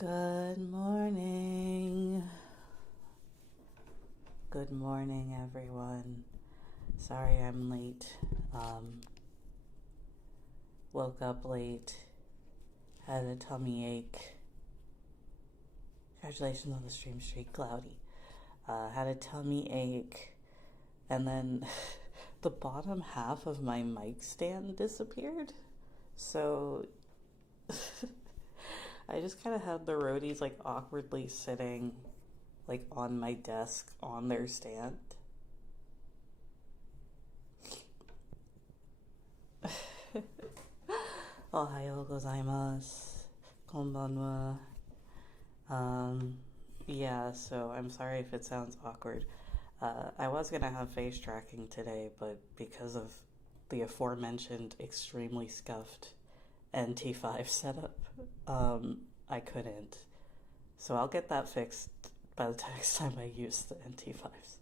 Good morning. Good morning, everyone. Sorry I'm late. Woke up late. Had a tummy ache. Congratulations on the stream streak, Cloudy. Had a tummy ache. And then the bottom half of my mic stand disappeared. So I just kind of had the roadies like awkwardly sitting like on my desk on their stand. Ohayo gozaimasu. Konbanwa. Yeah, so I'm sorry if it sounds awkward. I was gonna have face tracking today, but because of the aforementioned extremely scuffed NT5 setup, I couldn't. So I'll get that fixed by the next time I use the NT5s.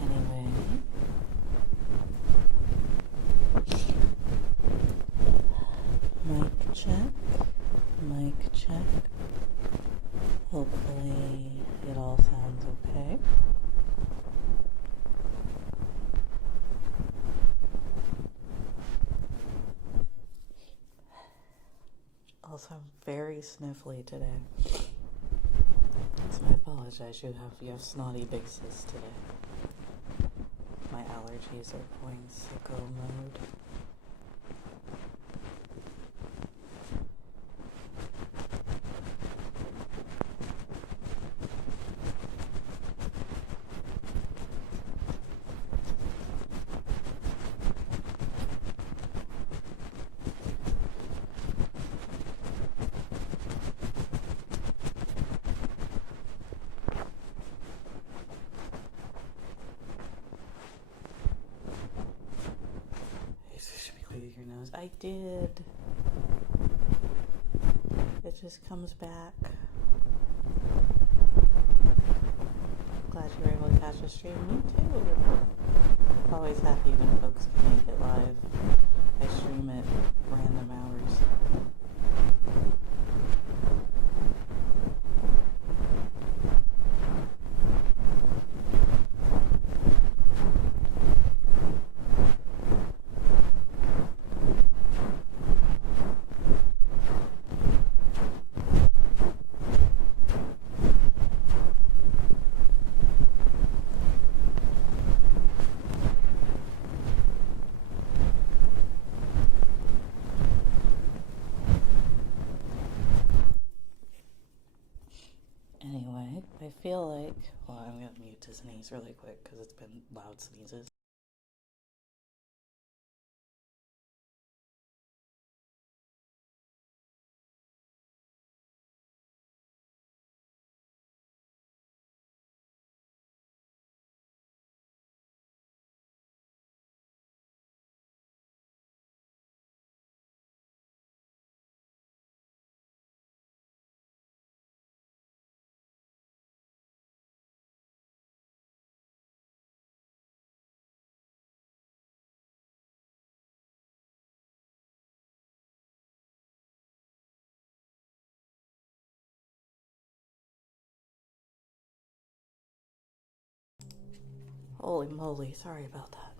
Anyway, mic check, mic check. Hopefully it all sounds okay. Also, I'm very sniffly today. So I apologize, you have snotty big sis today. My allergies are going sicko mode. Your nose. I did. It just comes back. Glad you were able to catch the stream. Me too. Always happy when folks can make it live. I stream at random hours. I feel like, well, I'm going to mute to sneeze really quick because it's been loud sneezes. Holy moly, sorry about that.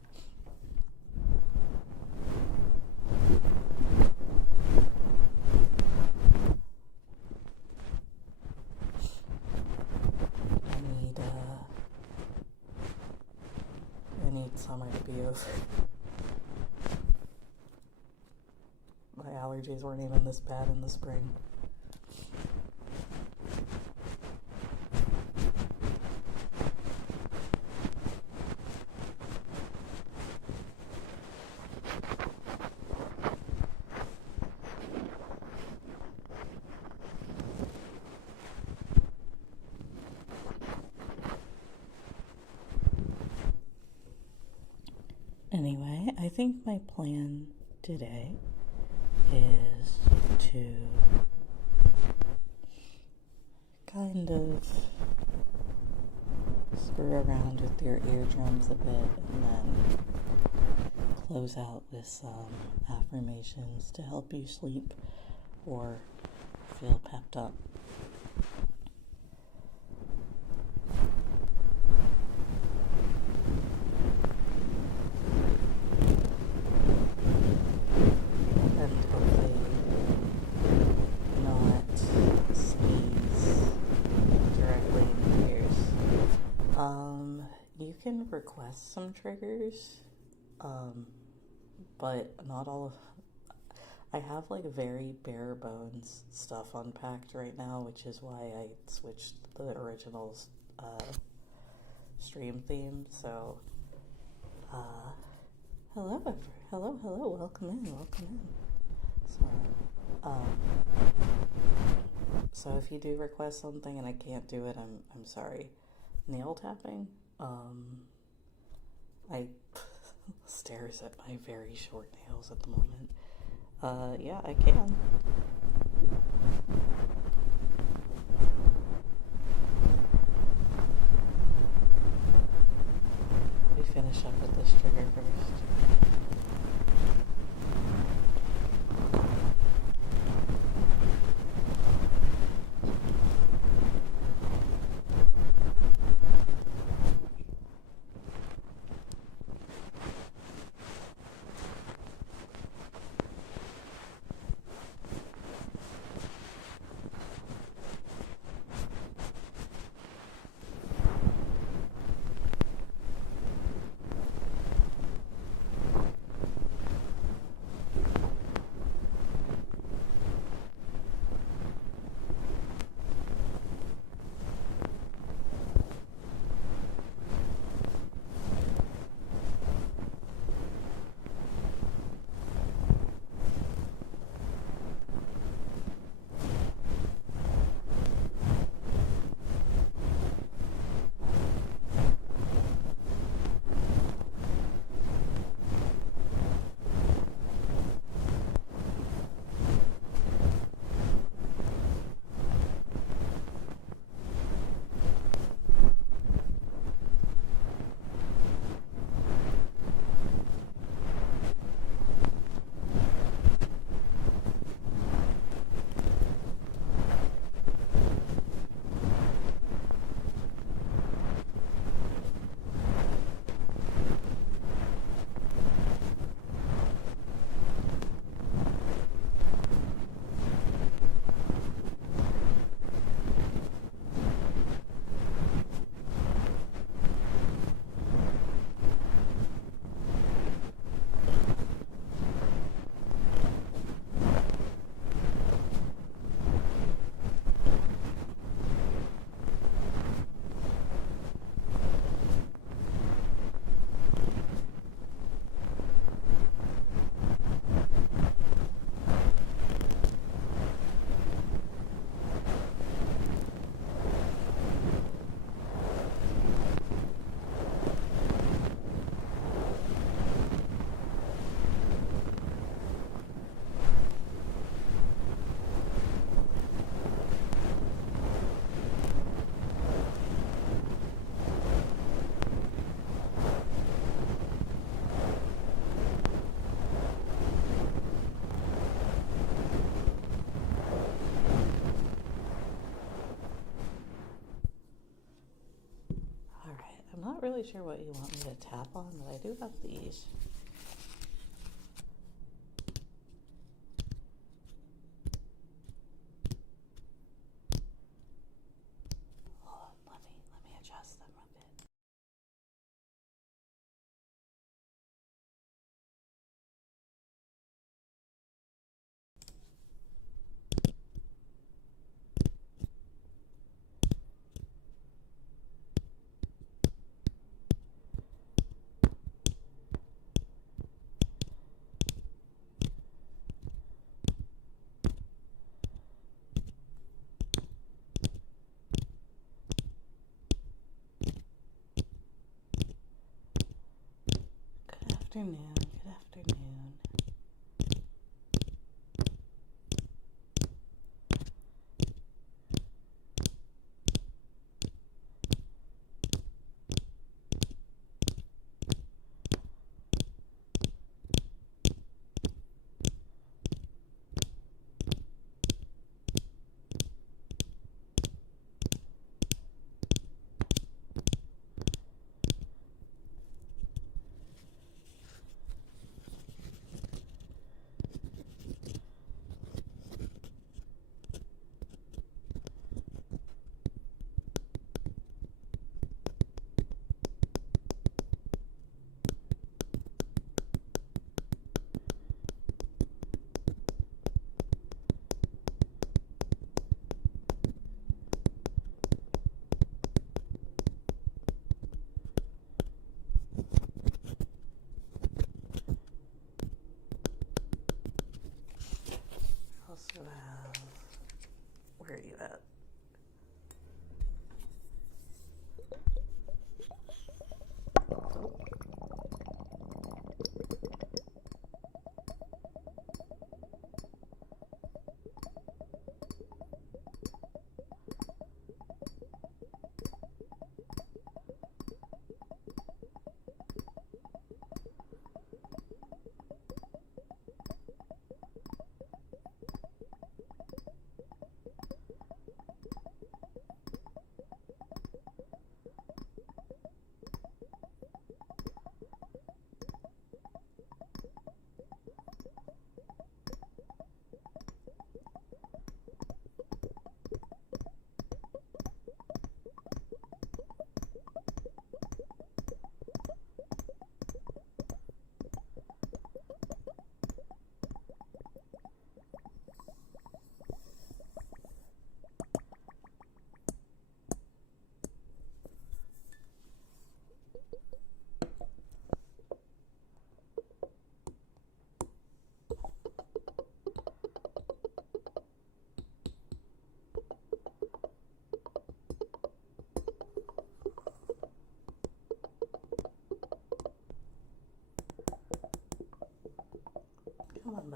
I need summer to be over. My allergies weren't even this bad in the spring. Anyway, I think my plan today is to kind of screw around with your eardrums a bit and then close out with some affirmations to help you sleep or feel pepped up. And hopefully not sneeze directly in your ears. You can request some triggers, but not all of... I have like very bare bones stuff unpacked right now, which is why I switched the original stream theme. So, hello, welcome in. So if you do request something and I can't do it, I'm sorry. Nail tapping, I stares at my very short nails at the moment. Yeah, I can. Let me finish up with this trigger first. I'm not really sure what you want me to tap on, but I do have these. Hold on, let me adjust them a bit. Good afternoon.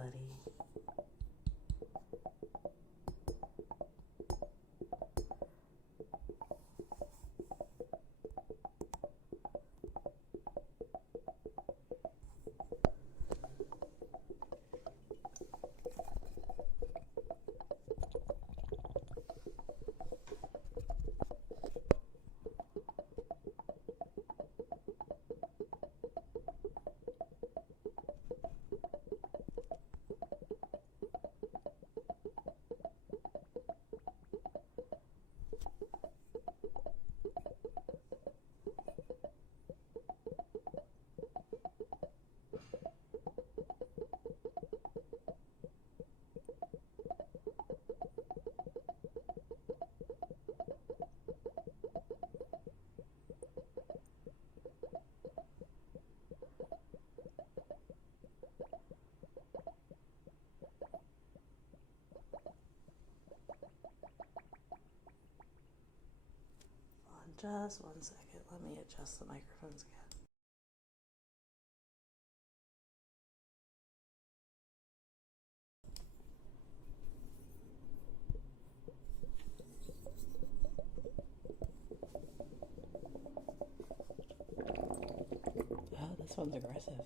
buddy. Just 1 second, let me adjust the microphones again. Oh, this one's aggressive.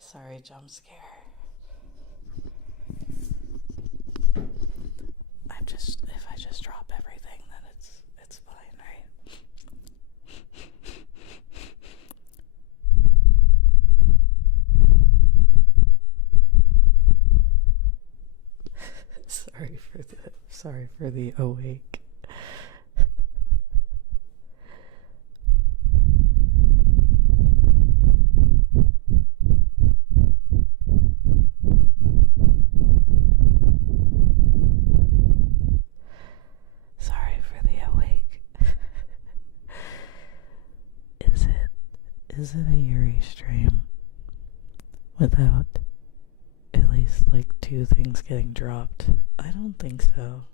Sorry, jump scare. If I just drop everything, then it's fine, right? Sorry for the awake. Is it a Yuri stream without at least like 2 things getting dropped? I don't think so.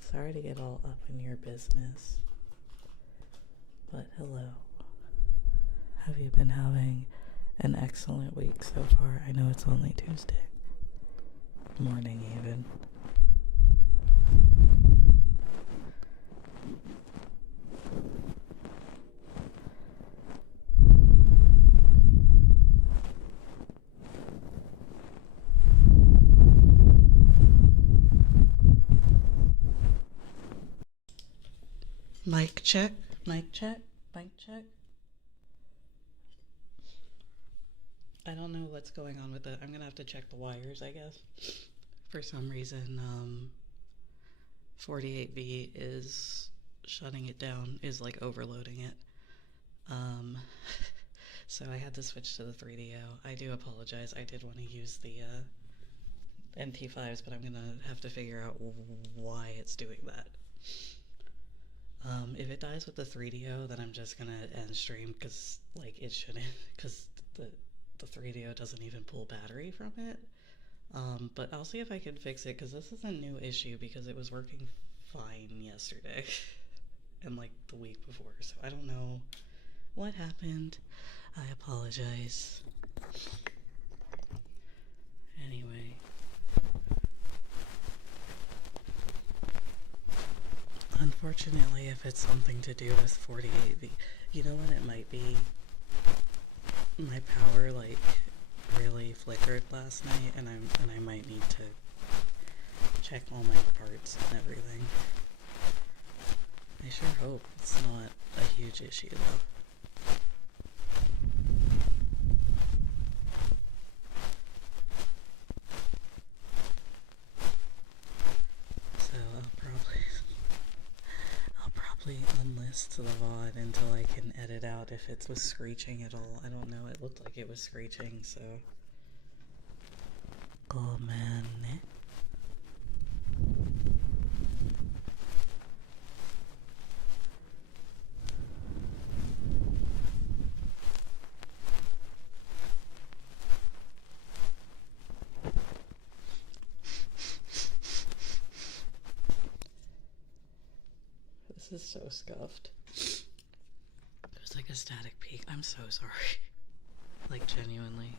Sorry to get all up in your business, but hello. Have you been having an excellent week so far? I know it's only Tuesday morning even. Mic check, mic check, mic check. I don't know what's going on with it. I'm gonna have to check the wires, I guess. For some reason, 48V is shutting it down, is like overloading it. So I had to switch to the 3DO. I do apologize. I did want to use the NT5s, but I'm gonna have to figure out why it's doing that. If it dies with the 3DO, then I'm just gonna end stream, because like it shouldn't, because the 3DO doesn't even pull battery from it. But I'll see if I can fix it, because this is a new issue, because it was working fine yesterday and like the week before, so I don't know what happened. I apologize. Anyway. Unfortunately, if it's something to do with 48V, you know what it might be? My power, like, really flickered last night, and I might need to check all my parts and everything. I sure hope it's not a huge issue though. So I'll probably unlist the VOD until I can edit out if it was screeching at all. I don't know, it looked like it was screeching, so. Oh man. This is so scuffed. It was like a static peak. I'm so sorry. Like, genuinely.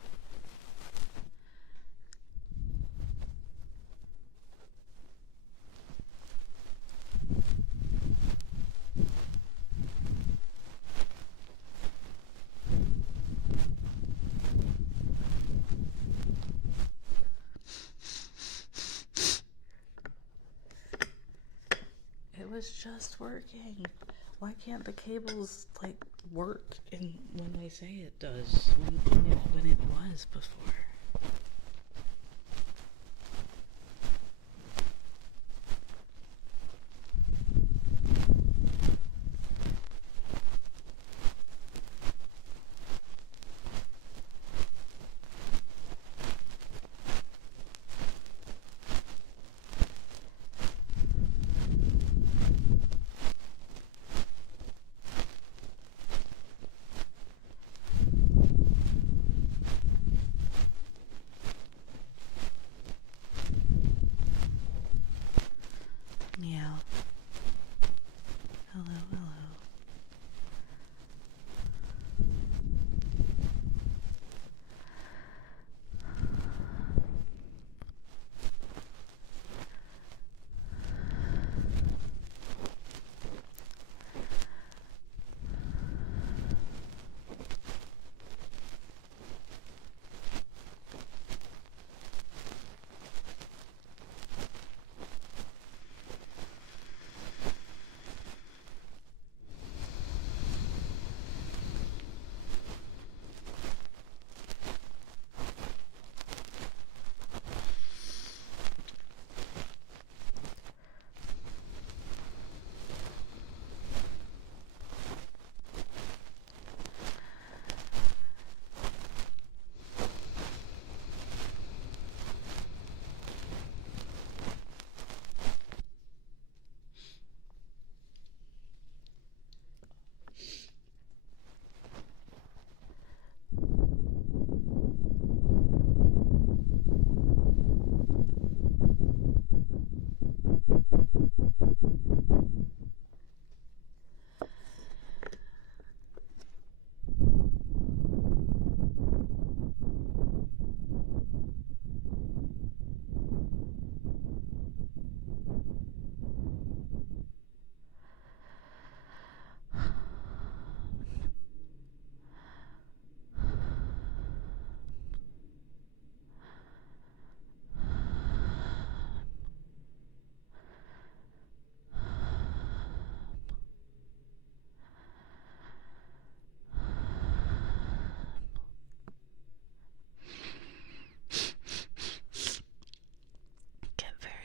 It was just working. Why can't the cables, like, work when they say it does? When it was before. Yeah. Hello, hello.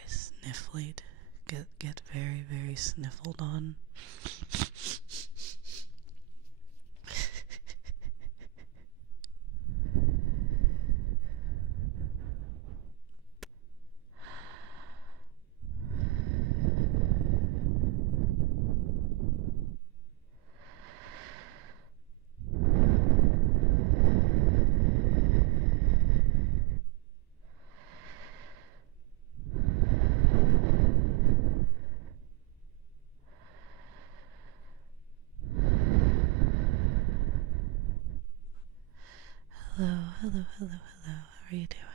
Sniffled. Get very, very sniffled on. Hello, hello, hello, hello. How are you doing?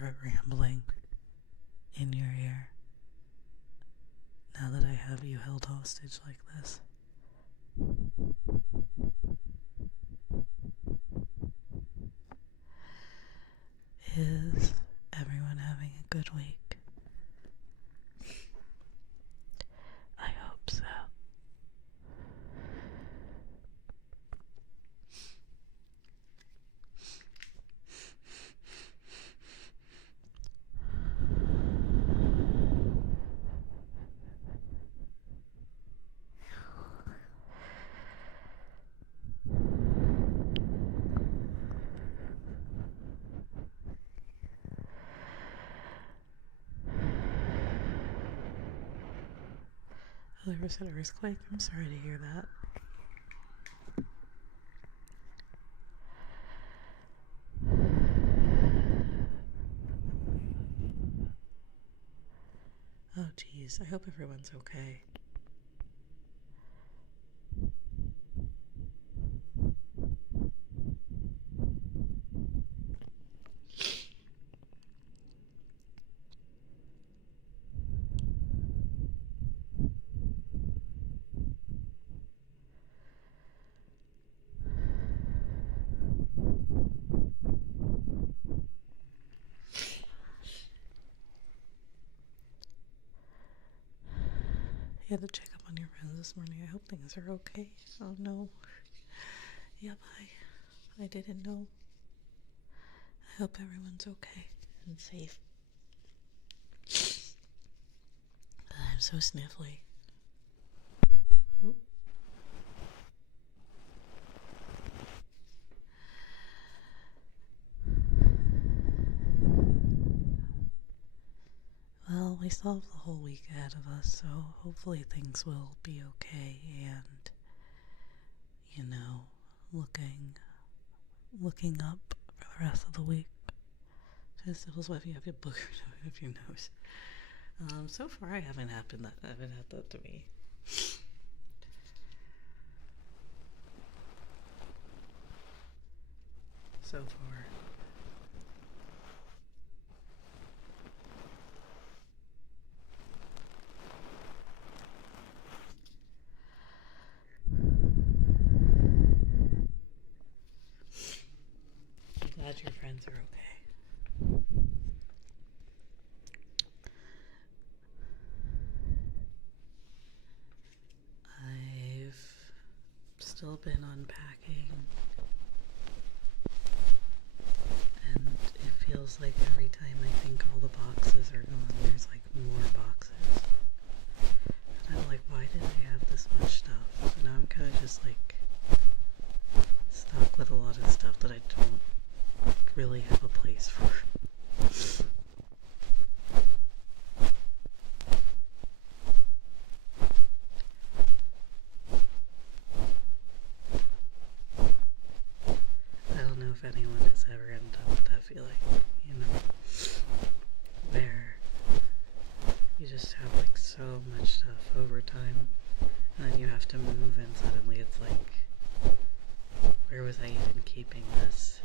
start rambling in your ear now that I have you held hostage like this. Is everyone having a good week? I hope so. Oh, there was an earthquake? I'm sorry to hear that. Oh geez, I hope everyone's okay. You had to check up on your friends this morning. I hope things are okay. Oh no. Yep, I didn't know. I hope everyone's okay and safe. I'm so sniffly. Oop. Well, we still have the whole week ahead of us, so hopefully things will be okay and, you know, looking up for the rest of the week. Just feels like you have your booger up your nose. So far I haven't had that to me. So far. I'm glad your friends are okay. I've still been unpacking, and it feels like every time I think all the boxes are gone, there's like more boxes. And I'm like, why did I have this much stuff? And now I'm kind of just like stuck with a lot of stuff that I don't really have a place for. I don't know if anyone has ever ended up with that feeling, you know, where you just have like so much stuff over time, and then you have to move, and suddenly it's like, where was I even keeping this?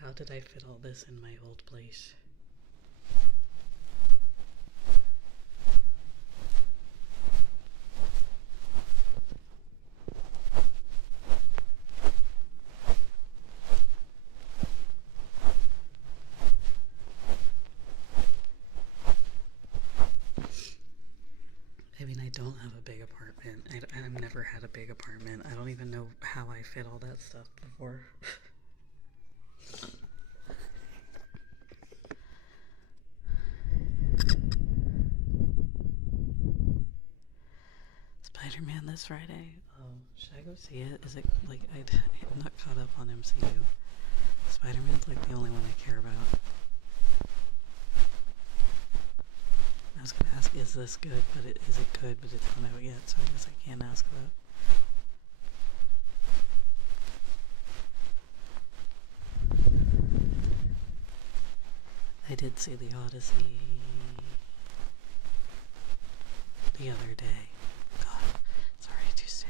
How did I fit all this in my old place? I mean, I don't have a big apartment. I've never had a big apartment. I don't even know how I fit all that stuff before. Spider-Man this Friday. Oh, should I go see it? Is it like I'm not caught up on MCU. Spider-Man's like the only one I care about. I was gonna ask, is this good? But is it good? But it's not out yet, so I guess I can't ask that. I did see the Odyssey the other day. God, sorry, Tuesday.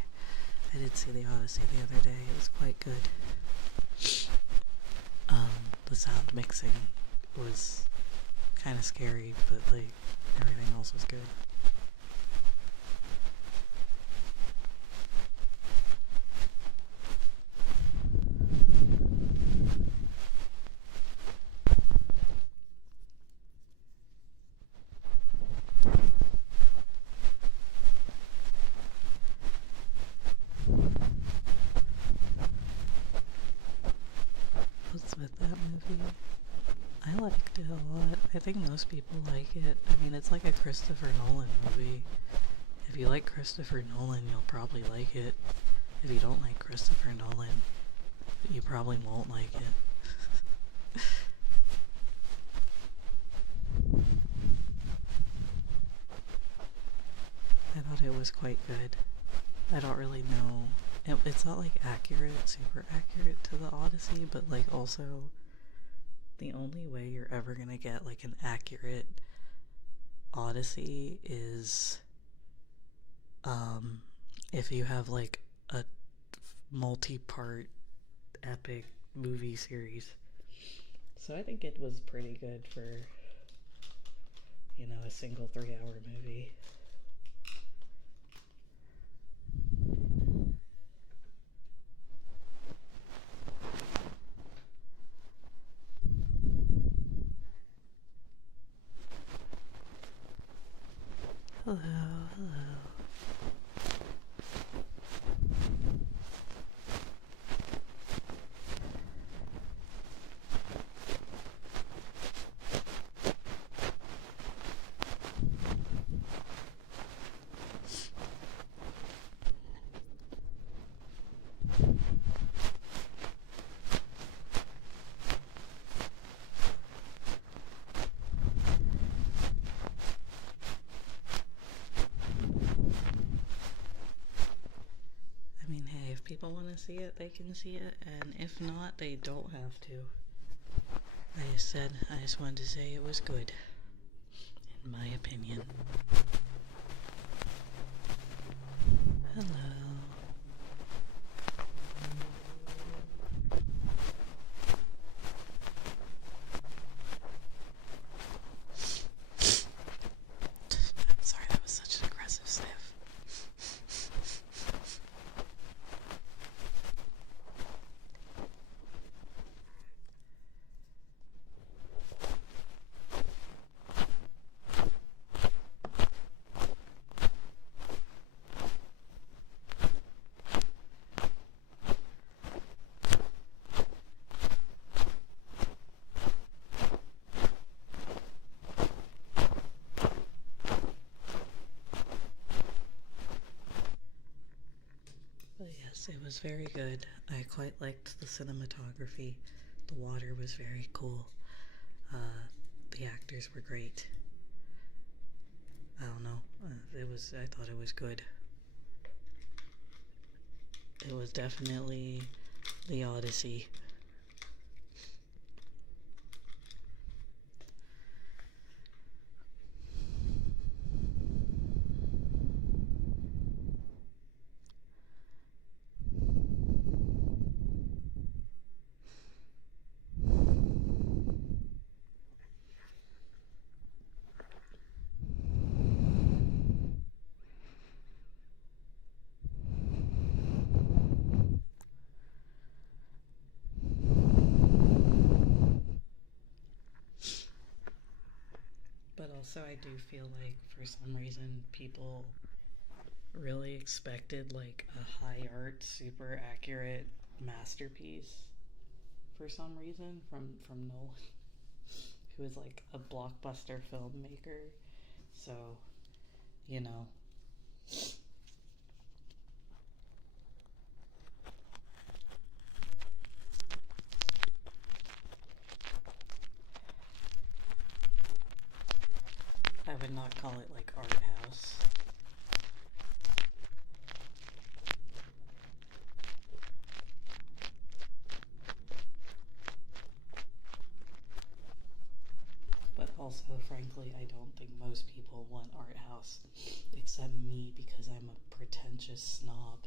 I did see the Odyssey the other day. It was quite good. The sound mixing was kind of scary, but like everything else was good. What's with that movie? I liked it a lot. I think most people like it. I mean, it's like a Christopher Nolan movie. If you like Christopher Nolan, you'll probably like it. If you don't like Christopher Nolan, you probably won't like it. I thought it was quite good. I don't really know. It's not like super accurate to the Odyssey, but like also the only way you're ever gonna get like an accurate Odyssey is if you have like a multi-part epic movie series. So I think it was pretty good for, a single 3-hour movie. Hello, hello. If people want to see it, they can see it, and if not, they don't have to. I just wanted to say it was good, in my opinion. Hello. I'm sorry, that was such an aggressive sniff. But yes, it was very good. I quite liked the cinematography. The water was very cool. The actors were great. I don't know. I thought it was good. It was definitely the Odyssey. But also I do feel like for some reason people really expected like a high art, super accurate masterpiece for some reason from Nolan, who is like a blockbuster filmmaker. So, I would not call it like art house. But also, frankly, I don't think most people want art house, except me, because I'm a pretentious snob.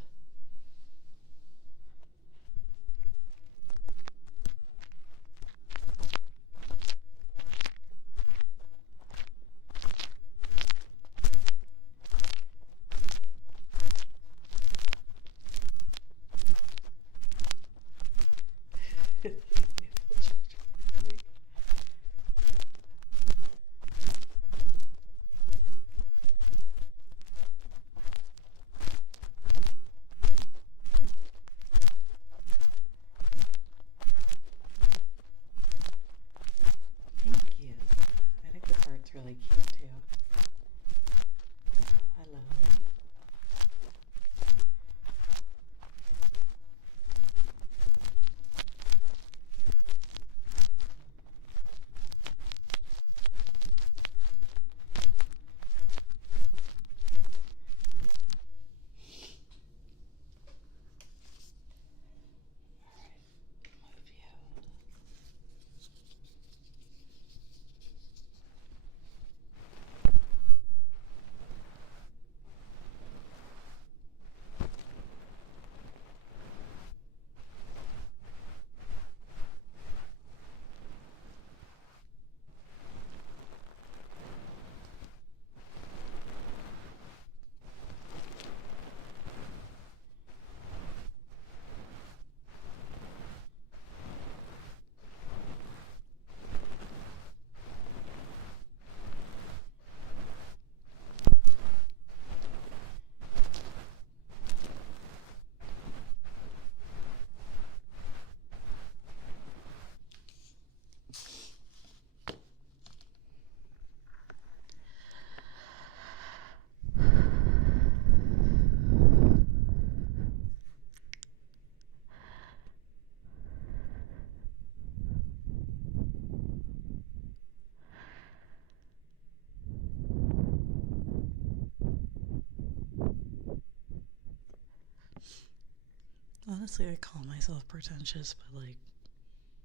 honestly, I call myself pretentious, but like,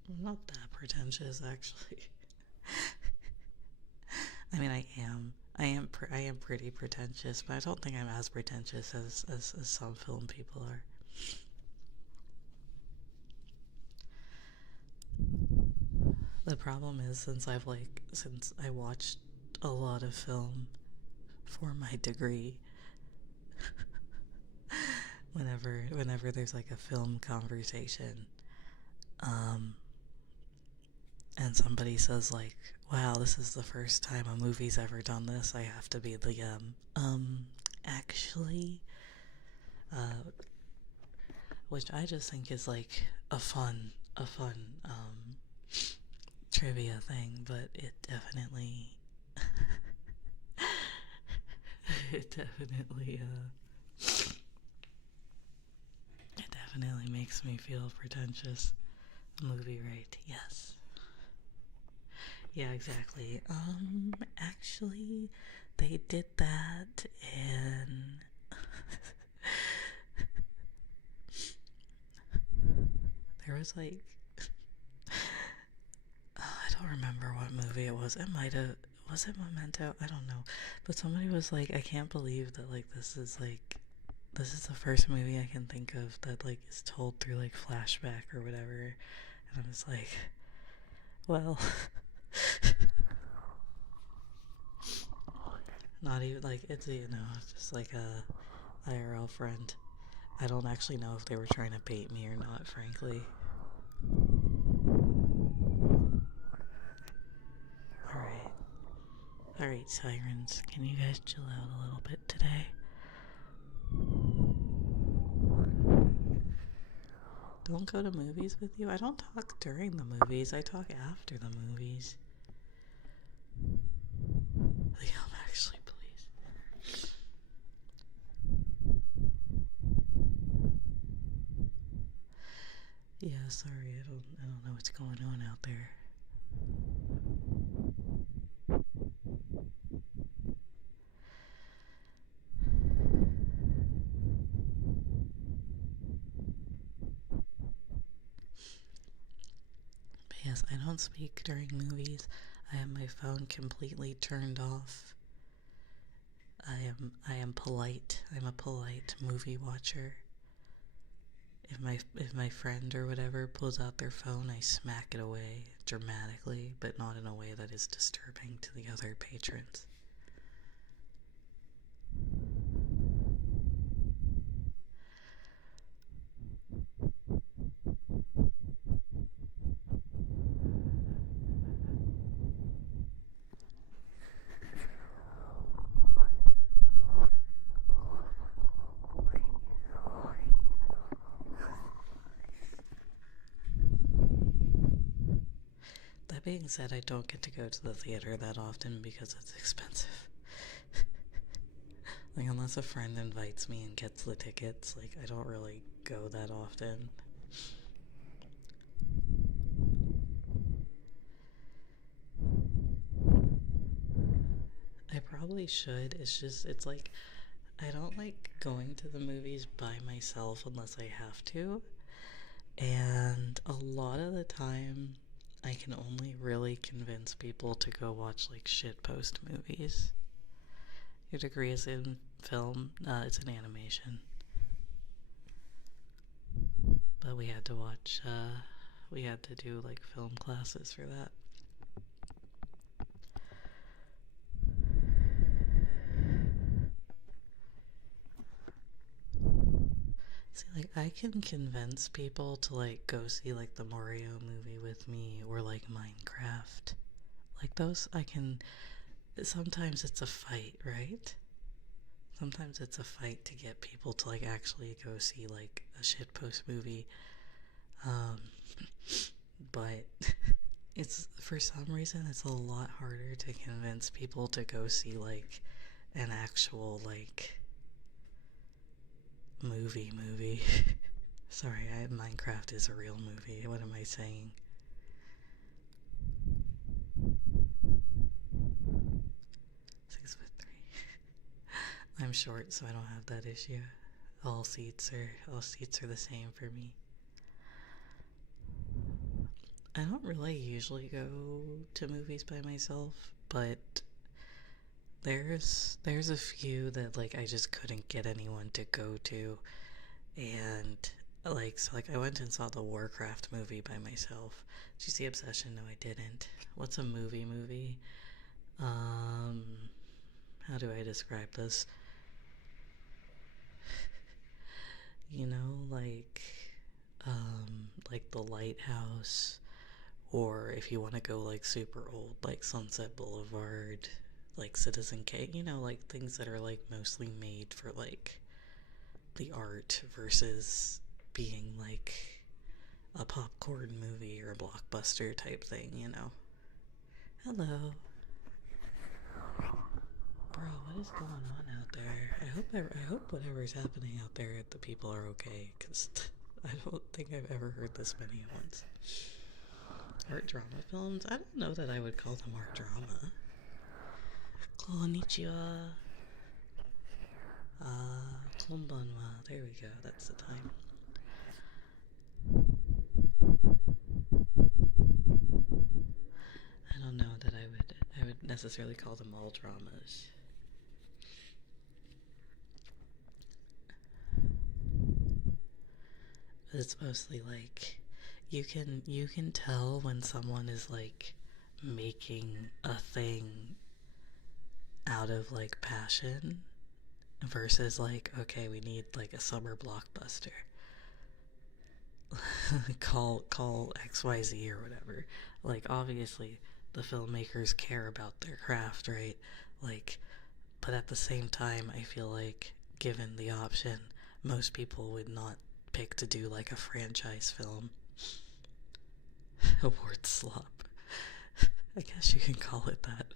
I'm not that pretentious, actually. I mean, I am. I am pretty pretentious, but I don't think I'm as pretentious as some film people are. The problem is, since I watched a lot of film for my degree, whenever there's like a film conversation, and somebody says like, wow, this is the first time a movie's ever done this, I have to be the actually, which I just think is like a fun trivia thing, but it definitely it definitely makes me feel pretentious. Movie, right? Yes. Yeah, exactly. Actually, they did that in there was like I don't remember what movie it was. Was it Memento? I don't know. But somebody was like, I can't believe that like this is the first movie I can think of that like is told through like flashback or whatever. And I was like, well, not even like it's just like a IRL friend. I don't actually know if they were trying to bait me or not, frankly. Alright, sirens, can you guys chill out a little bit today? Don't go to movies with you? I don't talk during the movies, I talk after the movies. Liam, actually, please. Yeah, sorry, I don't know what's going on out there. But yes, I don't speak during movies. I have my phone completely turned off. I am polite. I'm a polite movie watcher. If my friend or whatever pulls out their phone, I smack it away dramatically, but not in a way that is disturbing to the other patrons. That being said, I don't get to go to the theater that often because it's expensive. Like, unless a friend invites me and gets the tickets, like, I don't really go that often. I probably should. It's like, I don't like going to the movies by myself unless I have to. And a lot of the time, I can only really convince people to go watch like shitpost movies. Your degree is in film, it's an animation. But we had to we had to do like film classes for that. See, like, I can convince people to like go see like the Mario movie with me or like Minecraft. Like those, I can. Sometimes it's a fight, right? Sometimes it's a fight to get people to like actually go see like a shitpost movie. But it's for some reason it's a lot harder to convince people to go see like an actual like movie. Sorry, Minecraft is a real movie. What am I saying? I'm short, so I don't have that issue. all seats are the same for me. I don't really usually go to movies by myself, but there's a few that like I just couldn't get anyone to go to, and like I went and saw the Warcraft movie by myself. Did you see Obsession? No, I didn't. What's a movie? Um, how do I describe this? You know, like The Lighthouse, or if you want to go like super old, like Sunset Boulevard, like Citizen Kane, you know, like things that are like mostly made for like the art versus being like a popcorn movie or a blockbuster type thing, you know. Hello. Bro, what is going on out there? I hope whatever's happening out there, the people are okay, because I don't think I've ever heard this many at once. Art drama films? I don't know that I would call them art drama. Konnichiwa. Konbanwa. There we go, that's the time. I don't know that I would necessarily call them all dramas. But it's mostly like you can tell when someone is like making a thing out of like passion versus like, okay, we need like a summer blockbuster. call XYZ or whatever. Like obviously the filmmakers care about their craft, right? Like, but at the same time I feel like given the option, most people would not pick to do like a franchise film. Award slop. I guess you can call it that.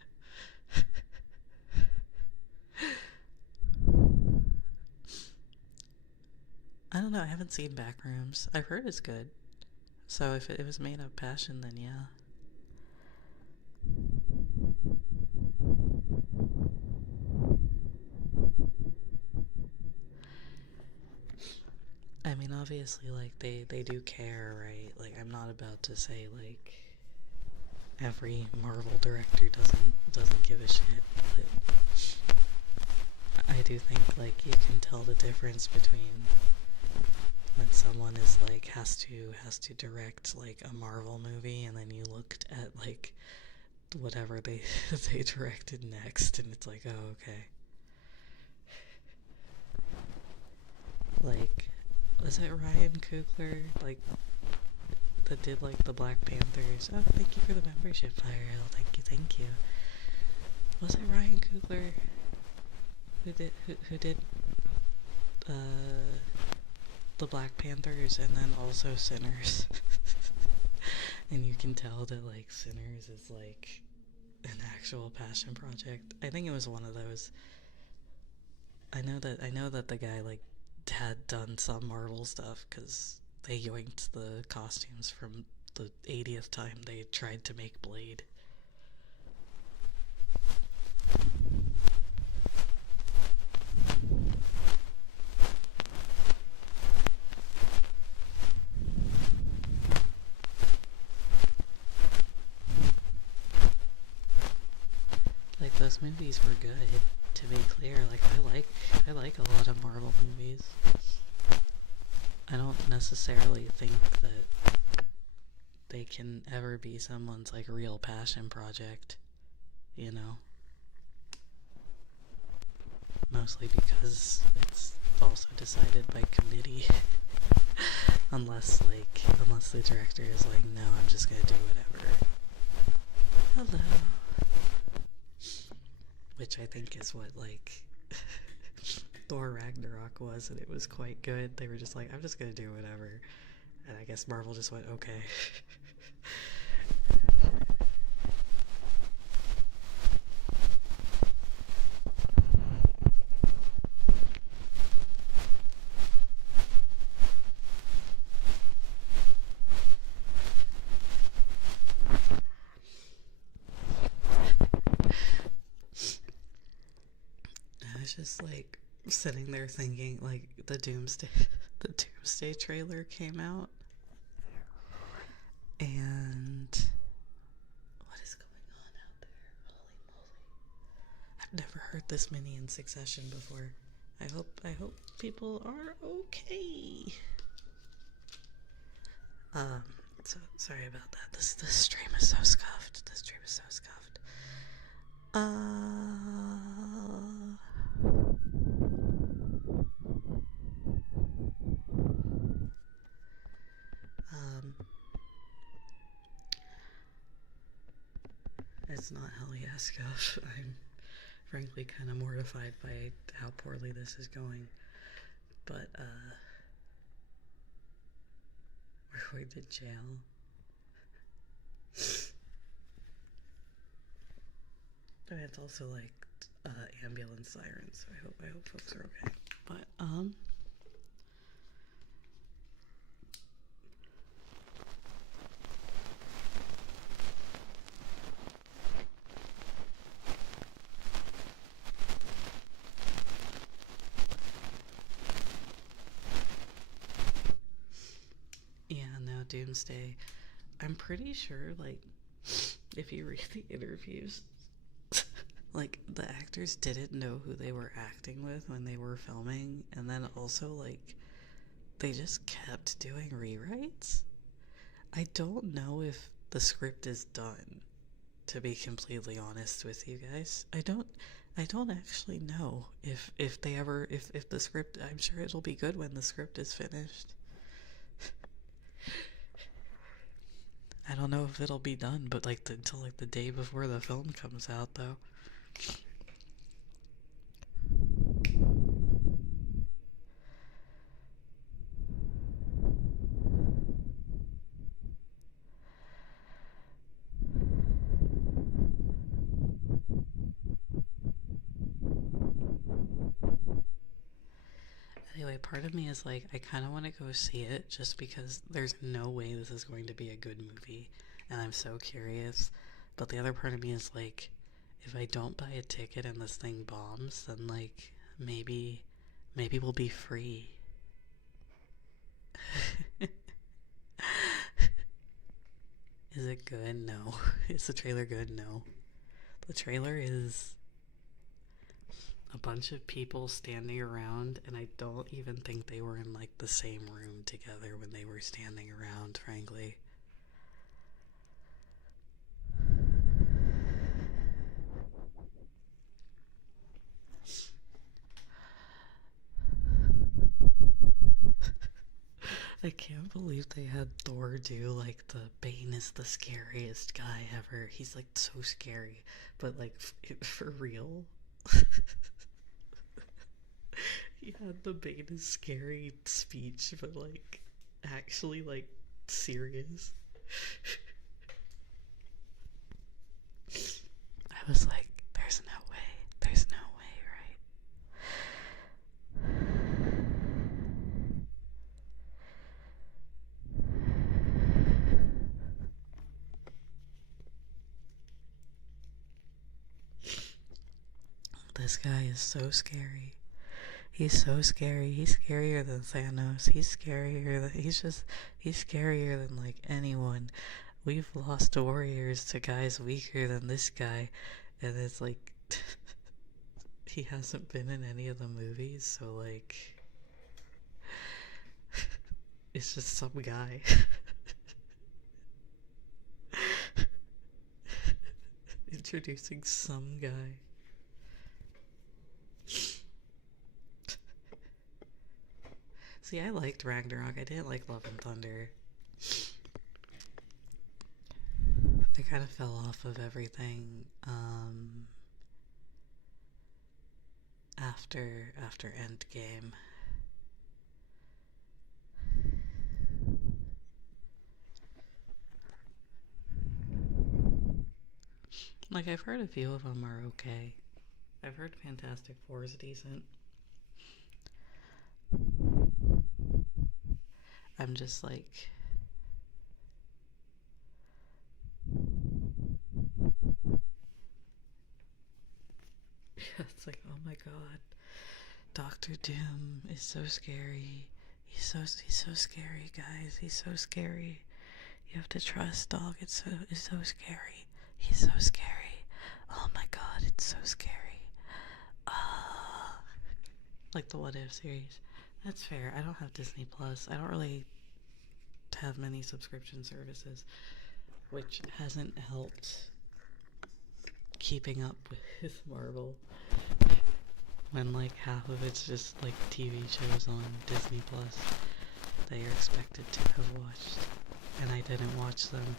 I don't know, I haven't seen Backrooms. I've heard it's good. So if it was made of passion, then yeah. I mean, obviously, like, they do care, right? Like, I'm not about to say, like, every Marvel director doesn't give a shit, but I do think, like, you can tell the difference between when someone is, like, has to direct, like, a Marvel movie, and then you looked at, like, whatever they directed next, and it's like, oh, okay. Like, was it Ryan Coogler, like, that did, like, the Black Panthers? Oh, thank you for the membership, Fire. Thank you. Was it Ryan Coogler who did the Black Panthers and then also Sinners? And you can tell that, like, Sinners is, like, an actual passion project. I think it was one of those. I know that the guy, like, had done some Marvel stuff because they yoinked the costumes from the 80th time they tried to make Blade. Like, those movies were good, to be clear. Like, I like a lot of Marvel movies. I don't necessarily think that they can ever be someone's, like, real passion project, you know? Mostly because it's also decided by committee. unless the director is like, no, I'm just gonna do whatever. Hello. Which I think is what, like, Thor Ragnarok was, and it was quite good. They were just like, I'm just gonna do whatever. And I guess Marvel just went, okay. It's just like, sitting there thinking, like, the Doomsday, the Doomsday trailer came out, and what is going on out there? Holy moly! I've never heard this many in succession before. I hope people are okay. So sorry about that. This stream is so scuffed. This stream is so scuffed. It's not hell yeah scuff. I'm frankly kind of mortified by how poorly this is going. But, we're going to jail. And it's also like ambulance sirens, so I hope folks are okay. But yeah, no, Doomsday. I'm pretty sure, like, if you read the interviews, like, the actors didn't know who they were acting with when they were filming, and then also, like, they just kept doing rewrites. I don't know if the script is done, to be completely honest with you guys. I don't actually know if the script, I'm sure it'll be good when the script is finished. I don't know if it'll be done, but like until like the day before the film comes out, though. Anyway, part of me is like, I kind of want to go see it just because there's no way this is going to be a good movie, and I'm so curious. But the other part of me is like, if I don't buy a ticket and this thing bombs, then like maybe we'll be free. Is it good? No. Is the trailer good? No. The trailer is a bunch of people standing around, and I don't even think they were in like the same room together when they were standing around, frankly. I can't believe they had Thor do like the Bane is the scariest guy ever. He's like so scary, but like for real. He had the Bane is scary speech, but like actually like serious. I was like, there's no way. There's no way, right? This guy is so scary. He's so scary. He's scarier than Thanos. He's scarier than like anyone. We've lost warriors to guys weaker than this guy, and it's like he hasn't been in any of the movies, so like it's just some guy. Introducing some guy. See, I liked Ragnarok. I didn't like Love and Thunder. I kind of fell off of everything after Endgame. Like, I've heard a few of them are okay. I've heard Fantastic Four is decent. I'm just like, yeah, it's like, oh my god, Doctor Doom is so scary. He's so scary, guys. He's so scary. You have to trust Dog. It's so scary. He's so scary. Oh my god, it's so scary. Like the What If series. That's fair. I don't have Disney Plus. I don't really have many subscription services, which hasn't helped keeping up with Marvel when like half of it's just like TV shows on Disney Plus that you're expected to have watched, and I didn't watch them.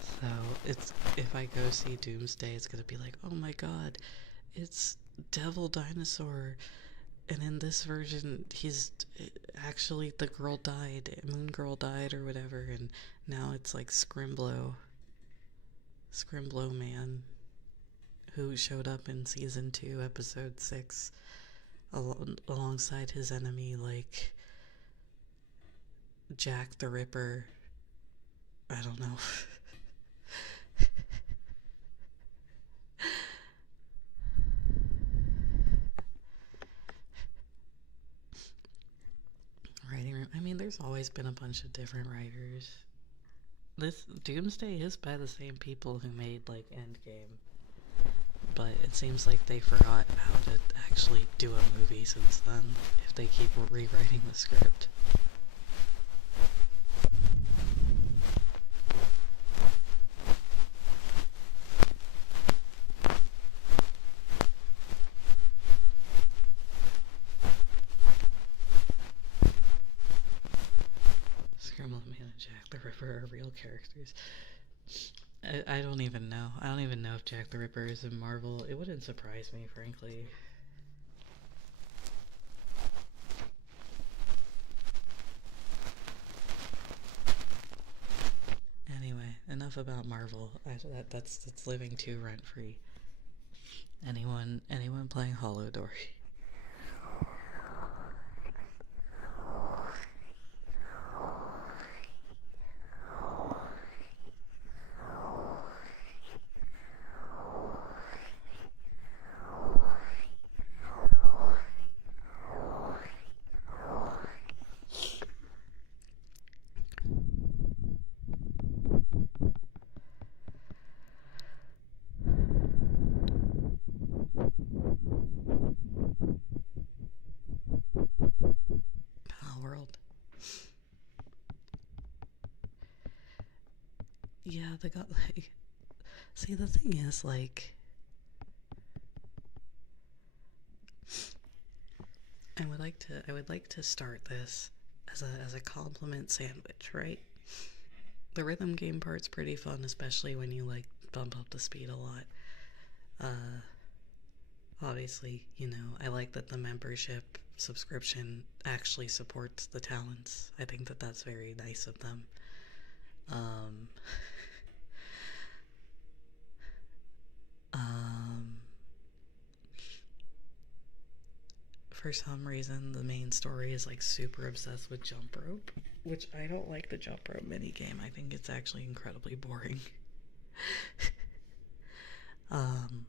So it's, if I go see Doomsday, it's gonna be like, oh my god, it's Devil Dinosaur, and in this version he's actually, the girl died, Moon Girl died or whatever, and now it's like Scrimblow Man, who showed up in season 2 episode 6 alongside his enemy, like Jack the Ripper. I don't know. Writing room. I mean, there's always been a bunch of different writers. This Doomsday is by the same people who made like Endgame, but it seems like they forgot how to actually do a movie since then, if they keep rewriting the script. Scrimblow Man and Jack the Ripper are real characters. I don't even know. I don't even know if Jack the Ripper is in Marvel. It wouldn't surprise me, frankly. Anyway, enough about Marvel. That's living too rent-free. Anyone playing Hollow Dory? World. Yeah, they got like. See, the thing is, like, I would like to start this as a compliment sandwich, right? The rhythm game part's pretty fun, especially when you like bump up the speed a lot. Obviously, you know, I like that the membership subscription actually supports the talents. I think that that's very nice of them. For some reason, the main story is like super obsessed with jump rope, which I don't like the jump rope minigame. I think it's actually incredibly boring. And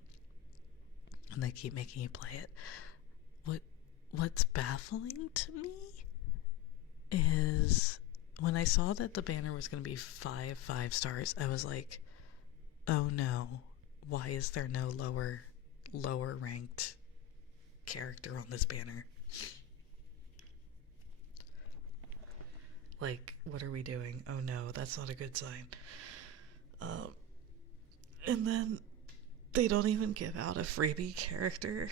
they keep making you play it. What's baffling to me is when I saw that the banner was going to be 5 stars, I was like, oh no, why is there no lower ranked character on this banner? Like, what are we doing? Oh no, that's not a good sign. And then they don't even give out a freebie character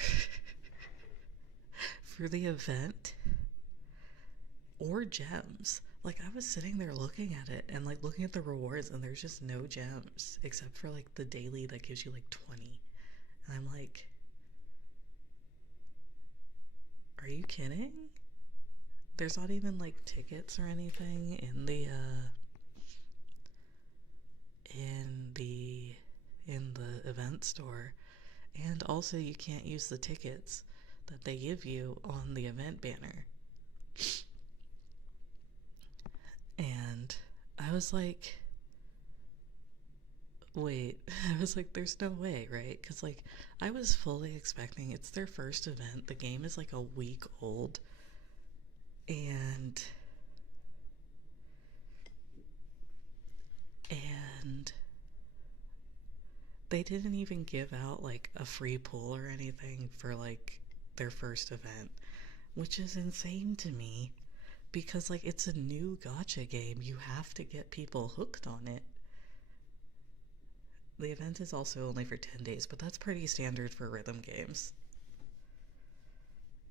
for the event or gems. Like, I was sitting there looking at it and like looking at the rewards, and there's just no gems except for like the daily that gives you like 20. And I'm like, are you kidding? There's not even like tickets or anything in the event store, and also you can't use the tickets that they give you on the event banner. And I was like, Wait, I was like, there's no way, right? Because, like, I was fully expecting it's their first event. The game is like a week old. And. And. They didn't even give out, like, a free pool or anything for, like, their first event. Which is insane to me. Because, like, it's a new gacha game. You have to get people hooked on it. The event is also only for 10 days, but that's pretty standard for rhythm games.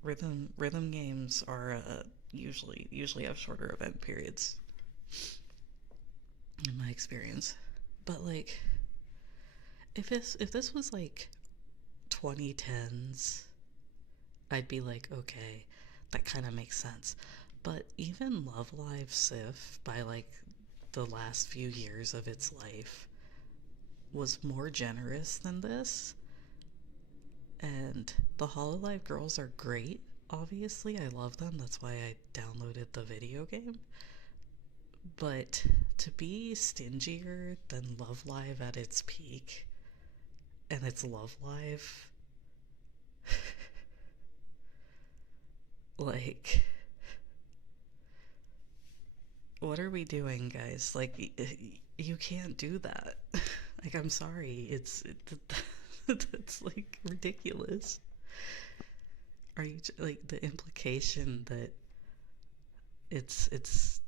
Rhythm games are usually have shorter event periods, in my experience. But like, if this was like 2010s, I'd be like, okay, that kind of makes sense. But even Love Live Sif, by like the last few years of its life, was more generous than this. And the Hololive girls are great, obviously. I love them. That's why I downloaded the video game. But to be stingier than Love Live at its peak, and it's Love Live, like, what are we doing, guys? Like, you can't do that. Like, I'm sorry. It's like ridiculous. Are you like the implication that it's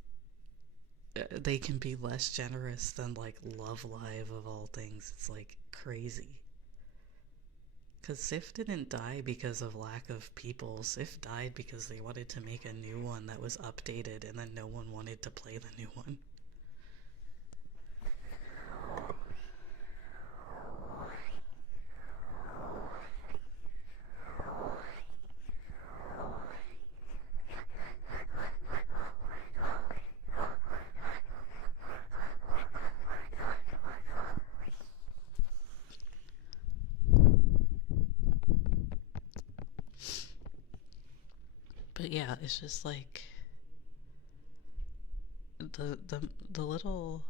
they can be less generous than like Love Live of all things? It's like crazy. Because Sif didn't die because of lack of people. Sif died because they wanted to make a new one that was updated, and then no one wanted to play the new one. But yeah, it's just like the little,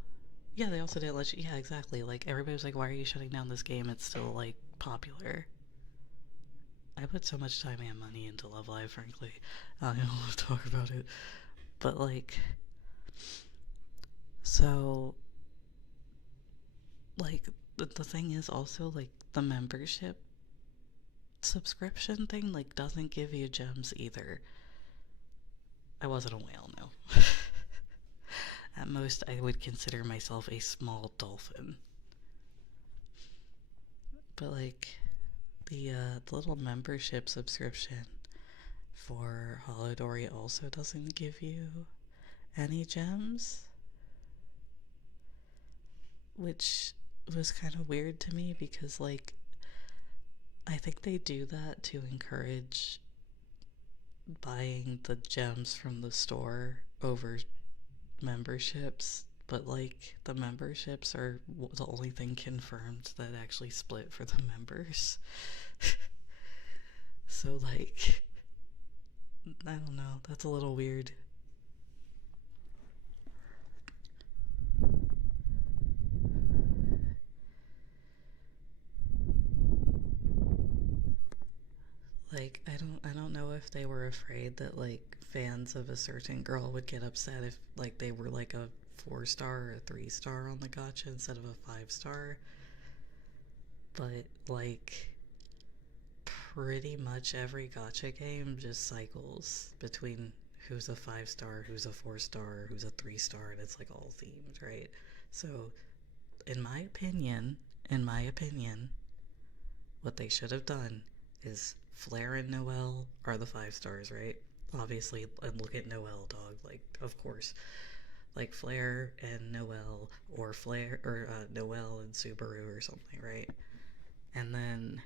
yeah, they also didn't let you, yeah, exactly, like everybody was like, why are you shutting down this game? It's still like popular. I put so much time and money into Love Live, frankly. I don't want to talk about it. But like, so like the thing is also like the membership subscription thing like doesn't give you gems either. I wasn't a whale, no. At most, I would consider myself a small dolphin. But like the little membership subscription for Holodori also doesn't give you any gems, which was kind of weird to me because like I think they do that to encourage buying the gems from the store over memberships, but like the memberships are the only thing confirmed that actually split for the members. So like, I don't know, that's a little weird. Like, I don't know if they were afraid that like fans of a certain girl would get upset if like they were like a 4-star or a 3-star on the gacha instead of a 5-star. But like pretty much every gacha game just cycles between who's a 5-star, who's a 4-star, who's a 3-star, and it's like all themed, right? So in my opinion, what they should have done is Flair and Noelle are the 5-stars, right? Obviously, and look at Noelle, dog. Like, of course, like Flair and Noelle, or Flair or Noelle and Subaru or something, right? And then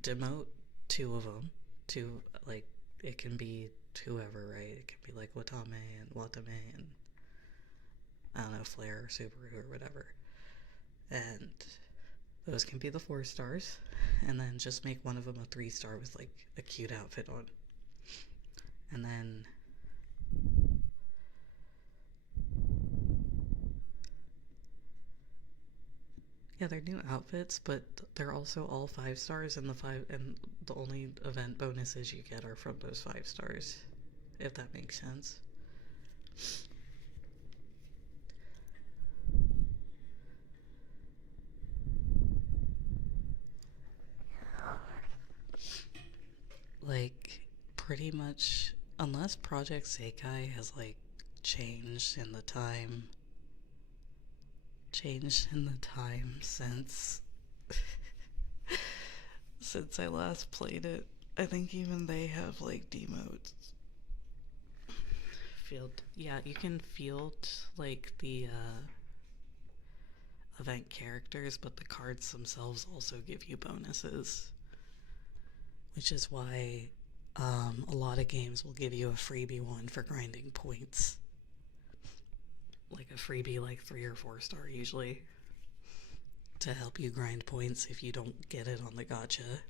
demote 2 of them to like it can be whoever, right? It can be like Watame and I don't know, Flair or Subaru or whatever, and those can be the 4-stars, and then just make one of them a 3-star with like a cute outfit on. And then Yeah, they're new outfits, but they're also all 5 stars, and the only event bonuses you get are from those 5 stars, if that makes sense. Like, pretty much, unless Project Sekai has, like, changed in the time since since I last played it. I think even they have, like, demotes. Yeah, you can field, like, the event characters, but the cards themselves also give you bonuses, which is why a lot of games will give you a freebie one for grinding points, like a freebie, like 3 or 4 star usually, to help you grind points if you don't get it on the gacha.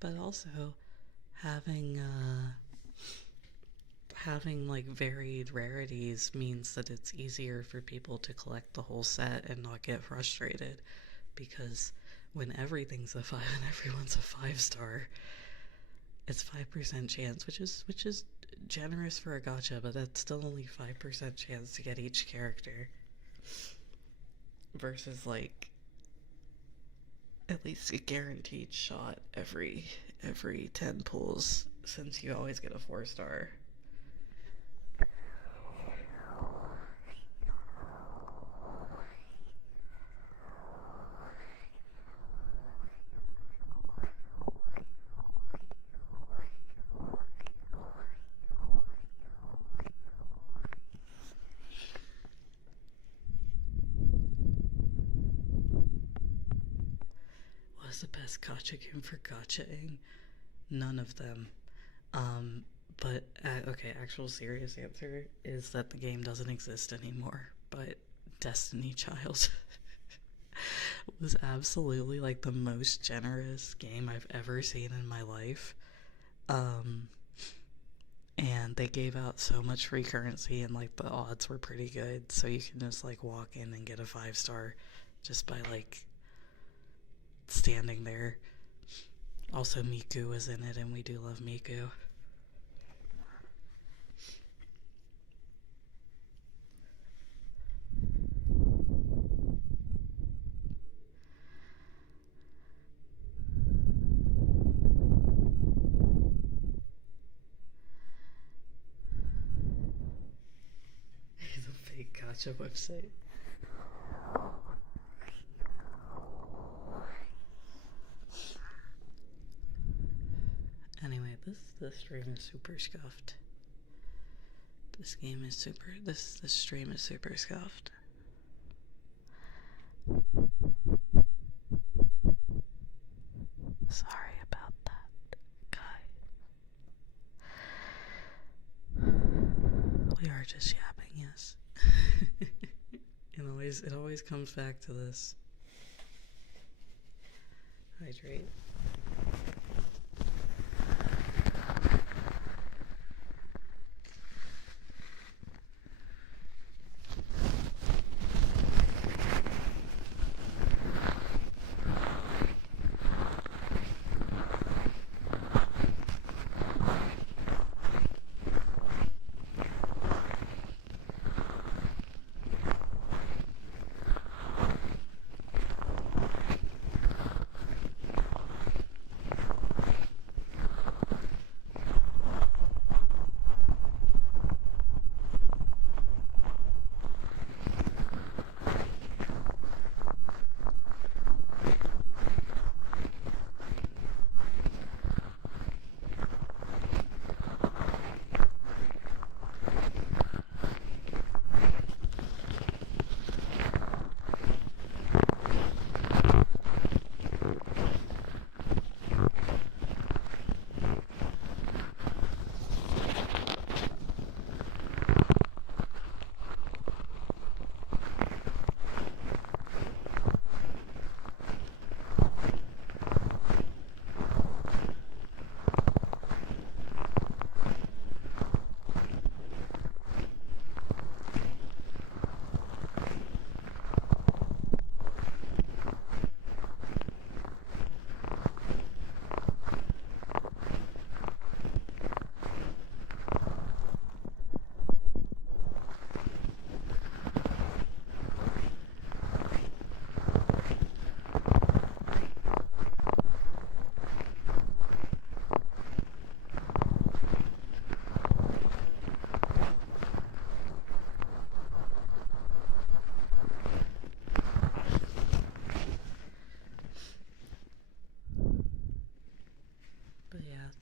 But also having like varied rarities means that it's easier for people to collect the whole set and not get frustrated, because when everything's a 5 and everyone's a 5-star, it's 5% chance, which is generous for a gacha, but that's still only 5% chance to get each character, versus like at least a guaranteed shot every 10 pulls, since you always get a 4-star. What's the best gacha game for gachaing? None of them. But okay, actual serious answer is that the game doesn't exist anymore. But Destiny Child was absolutely like the most generous game I've ever seen in my life. And they gave out so much free currency, and like the odds were pretty good, so you can just like walk in and get a 5-star just by like standing there. Also, Miku was in it, and we do love Miku. He's a fake gacha website. Anyway, this stream is super scuffed. This stream is super scuffed. Sorry about that, guy. We are just yapping, yes. It always comes back to this. Hydrate.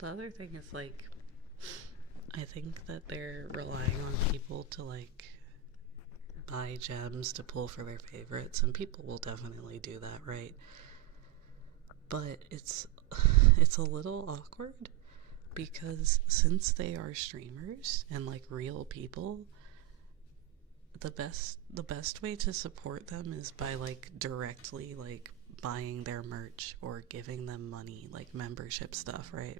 The other thing is, like, I think that they're relying on people to, like, buy gems to pull for their favorites, and people will definitely do that, right? But it's a little awkward because since they are streamers and like real people, the best way to support them is by like directly like buying their merch or giving them money, like membership stuff, right?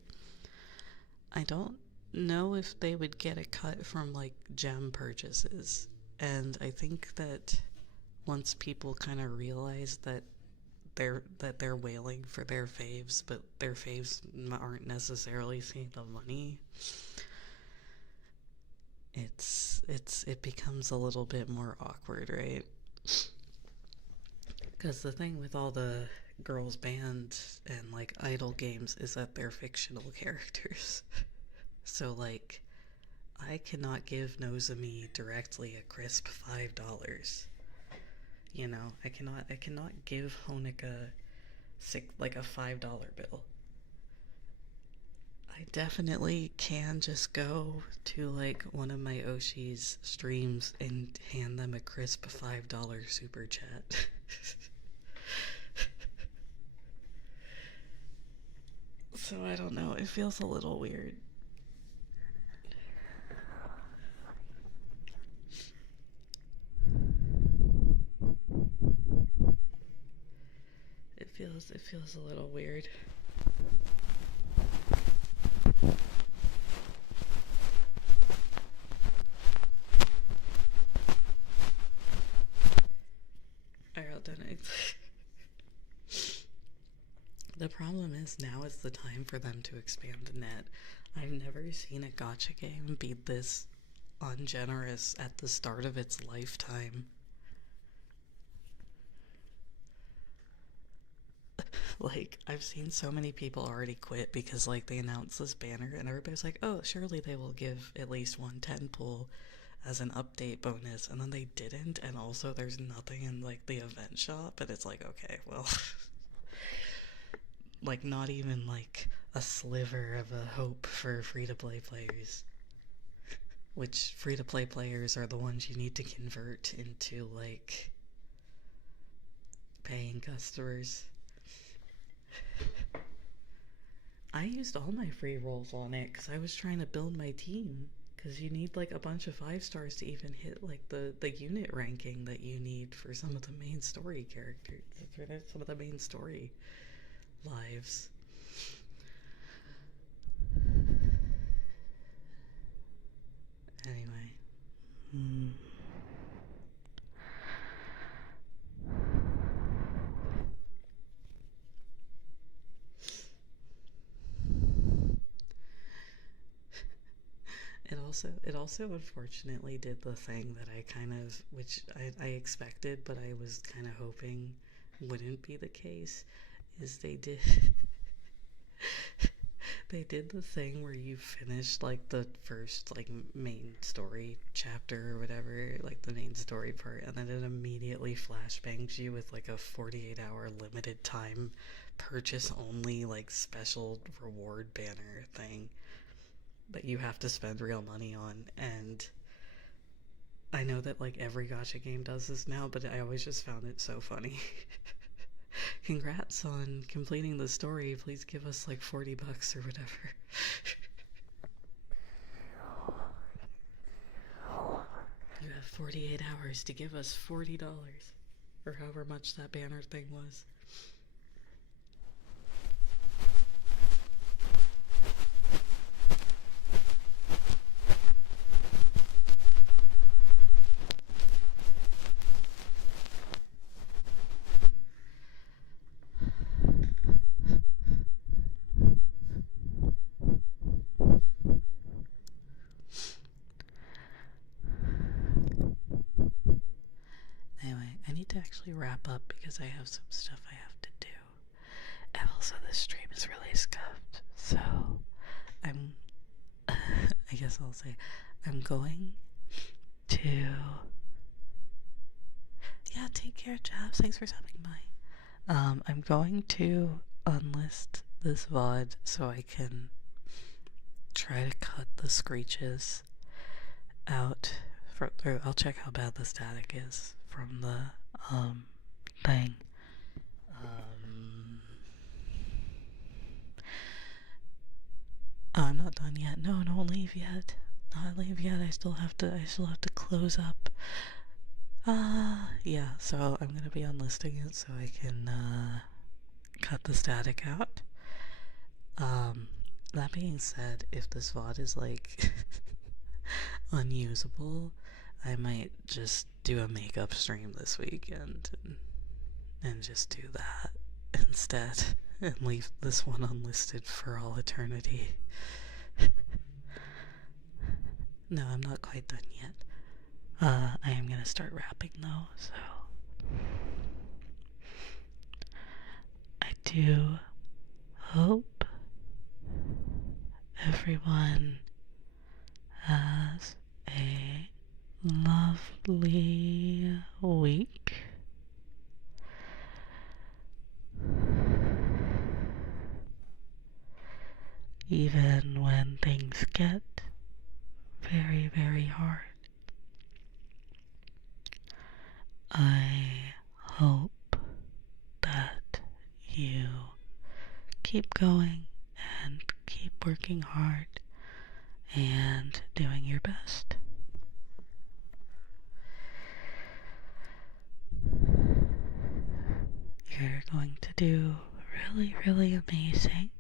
I don't know if they would get a cut from like gem purchases. And I think that once people kind of realize that they're wailing for their faves, but their faves aren't necessarily seeing the money, it becomes a little bit more awkward, right? Because the thing with all the girls band and like idol games is that they're fictional characters. So like I cannot give Nozomi directly a crisp $5. You know, I cannot give Honika like a $5 bill. I definitely can just go to like one of my Oshi's streams and hand them a crisp $5 super chat. So I don't know, it feels a little weird. It feels a little weird. The problem is now is the time for them to expand the net. I've never seen a gacha game be this ungenerous at the start of its lifetime. Like, I've seen so many people already quit because, like, they announced this banner and everybody's like, oh, surely they will give at least one 10 pull as an update bonus, and then they didn't, and also there's nothing in, like, the event shop, and it's like, okay, well, like, not even, like, a sliver of a hope for free-to-play players. Which free-to-play players are the ones you need to convert into, like, paying customers. I used all my free rolls on it because I was trying to build my team. Because you need like a bunch of 5 stars to even hit like the unit ranking that you need for some of the main story characters, for some of the main story lives. Anyway. It also unfortunately did the thing that I kind of, which I expected, but I was kind of hoping wouldn't be the case, is they did they did the thing where you finish like the first like main story chapter or whatever, like the main story part, and then it immediately flashbangs you with like a 48-hour limited time purchase only like special reward banner thing that you have to spend real money on. And I know that like every gacha game does this now, but I always just found it so funny. Congrats on completing the story. Please give us like $40 or whatever. You have 48 hours to give us $40 or however much that banner thing was. To actually wrap up because I have some stuff I have to do, and also this stream is really scuffed, so I'm I guess I'll say I'm going to take care, Jabs, thanks for stopping by. I'm going to unlist this VOD so I can try to cut the screeches out. Or I'll check how bad the static is from the thing. Oh, I'm not done yet. No, don't leave yet. Not leave yet. I still have to close up. Yeah, so I'm gonna be unlisting it so I can cut the static out. That being said, if this VOD is like unusable, I might just do a makeup stream this weekend and just do that instead and leave this one unlisted for all eternity. No, I'm not quite done yet. I am gonna start rapping though, so I do hope everyone has a lovely week. Even when things get very, very hard, I hope that you keep going and keep working hard and doing your best. You're going to do really, really amazing.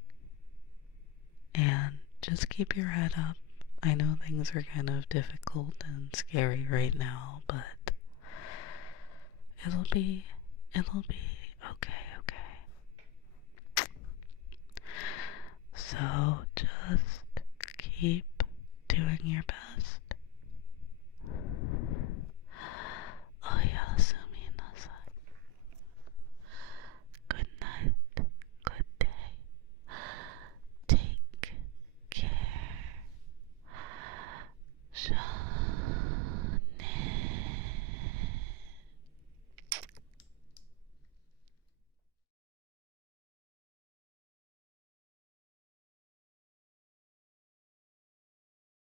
And just keep your head up. I know things are kind of difficult and scary right now, but it'll be okay. So just keep doing your best. Oyasumi nasai. Good night. Good day. Take care. Shalom.